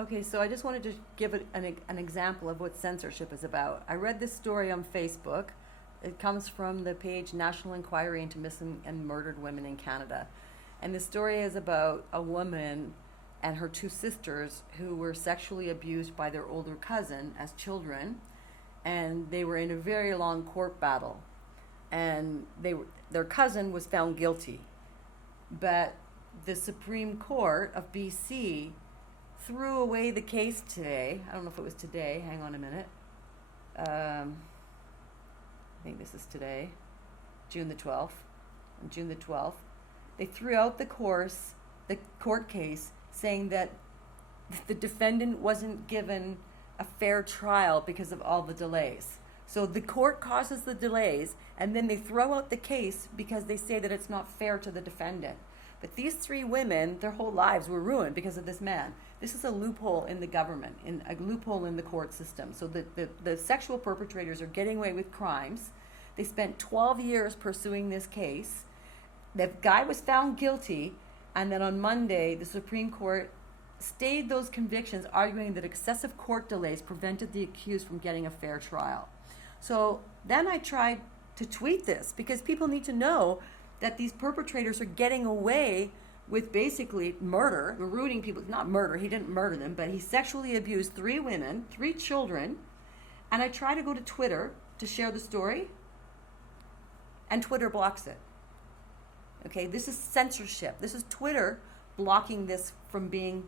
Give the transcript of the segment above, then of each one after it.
Okay, so I just wanted to give an example of what censorship is about. I read this story on Facebook. It comes from the page National Inquiry into Missing and Murdered Women in Canada. And the story is about a woman and her two sisters who were sexually abused by their older cousin as children. And they were in a very long court battle. And their cousin was found guilty. But the Supreme Court of BC threw away the case today. I don't know if it was today. Hang on a minute. I think this is today, June the 12th. On June the 12th, they threw out the court case, saying that the defendant wasn't given a fair trial because of all the delays. So the court causes the delays, and then they throw out the case because they say that it's not fair to the defendant. But these three women, their whole lives were ruined because of this man. This is a loophole in the government, a loophole in the court system. So the sexual perpetrators are getting away with crimes. They spent 12 years pursuing this case. The guy was found guilty, and then on Monday, the Supreme Court stayed those convictions, arguing that excessive court delays prevented the accused from getting a fair trial. So then I tried to tweet this, because people need to know that these perpetrators are getting away with basically murder. They're ruining people. Not murder, he didn't murder them, but he sexually abused 3 women, 3 children. And I try to go to Twitter to share the story, and Twitter blocks it. Okay, this is censorship. This is Twitter blocking this from being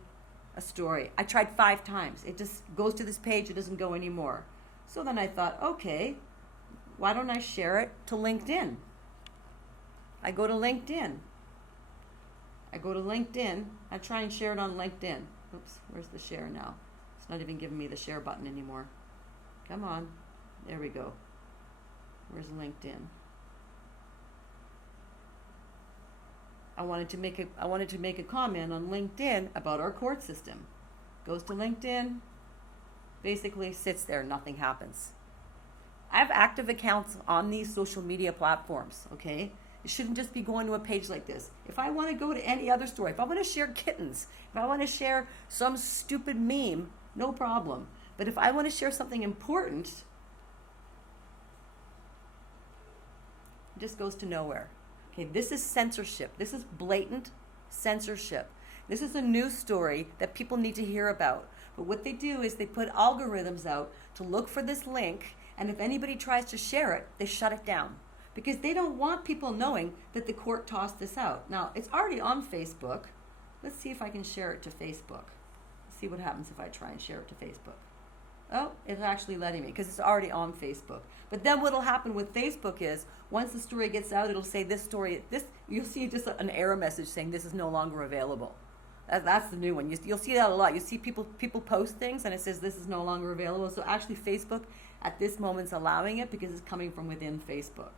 a story. I tried 5 times. It just goes to this page, it doesn't go anymore. So then I thought, okay, why don't I share it to LinkedIn? I go to LinkedIn. I try and share it on LinkedIn. Oops, where's the share now? It's not even giving me the share button anymore. Come on. There we go. Where's LinkedIn? I wanted to make a comment on LinkedIn about our court system. Goes to LinkedIn, basically sits there, nothing happens. I have active accounts on these social media platforms, okay? It shouldn't just be going to a page like this. If I want to go to any other story, if I want to share kittens, if I want to share some stupid meme, no problem. But if I want to share something important, it just goes to nowhere. Okay, this is censorship. This is blatant censorship. This is a news story that people need to hear about. But what they do is they put algorithms out to look for this link, and if anybody tries to share it, they shut it down. Because they don't want people knowing that the court tossed this out. Now, it's already on Facebook. Let's see if I can share it to Facebook. Let's see what happens if I try and share it to Facebook. Oh, it's actually letting me, because it's already on Facebook. But then what'll happen with Facebook is, once the story gets out, it'll say you'll see just an error message saying this is no longer available. That's the new one. You'll see that a lot. You see people post things and it says this is no longer available. So actually Facebook at this moment's allowing it because it's coming from within Facebook.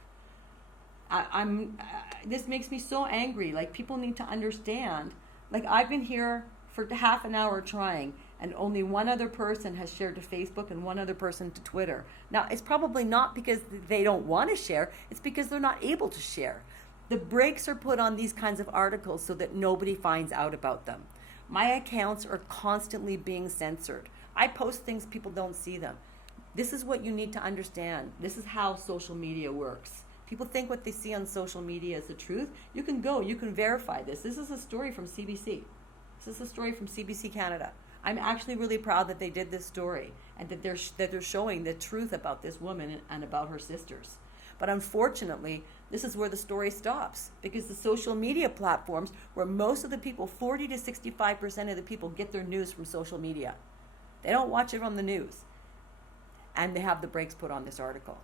This makes me so angry. Like, people need to understand. Like, I've been here for half an hour trying, and only one other person has shared to Facebook and one other person to Twitter. Now, it's probably not because they don't want to share. It's because they're not able to share. The brakes are put on these kinds of articles so that nobody finds out about them. My accounts are constantly being censored. I post things, people don't see them. This is what you need to understand. This is how social media works. People think what they see on social media is the truth. You can verify this. This is a story from CBC. This is a story from CBC Canada. I'm actually really proud that they did this story and that they're showing the truth about this woman and about her sisters. But unfortunately, this is where the story stops, because the social media platforms, where most of the people, 40 to 65% of the people, get their news from social media. They don't watch it on the news. And they have the brakes put on this article.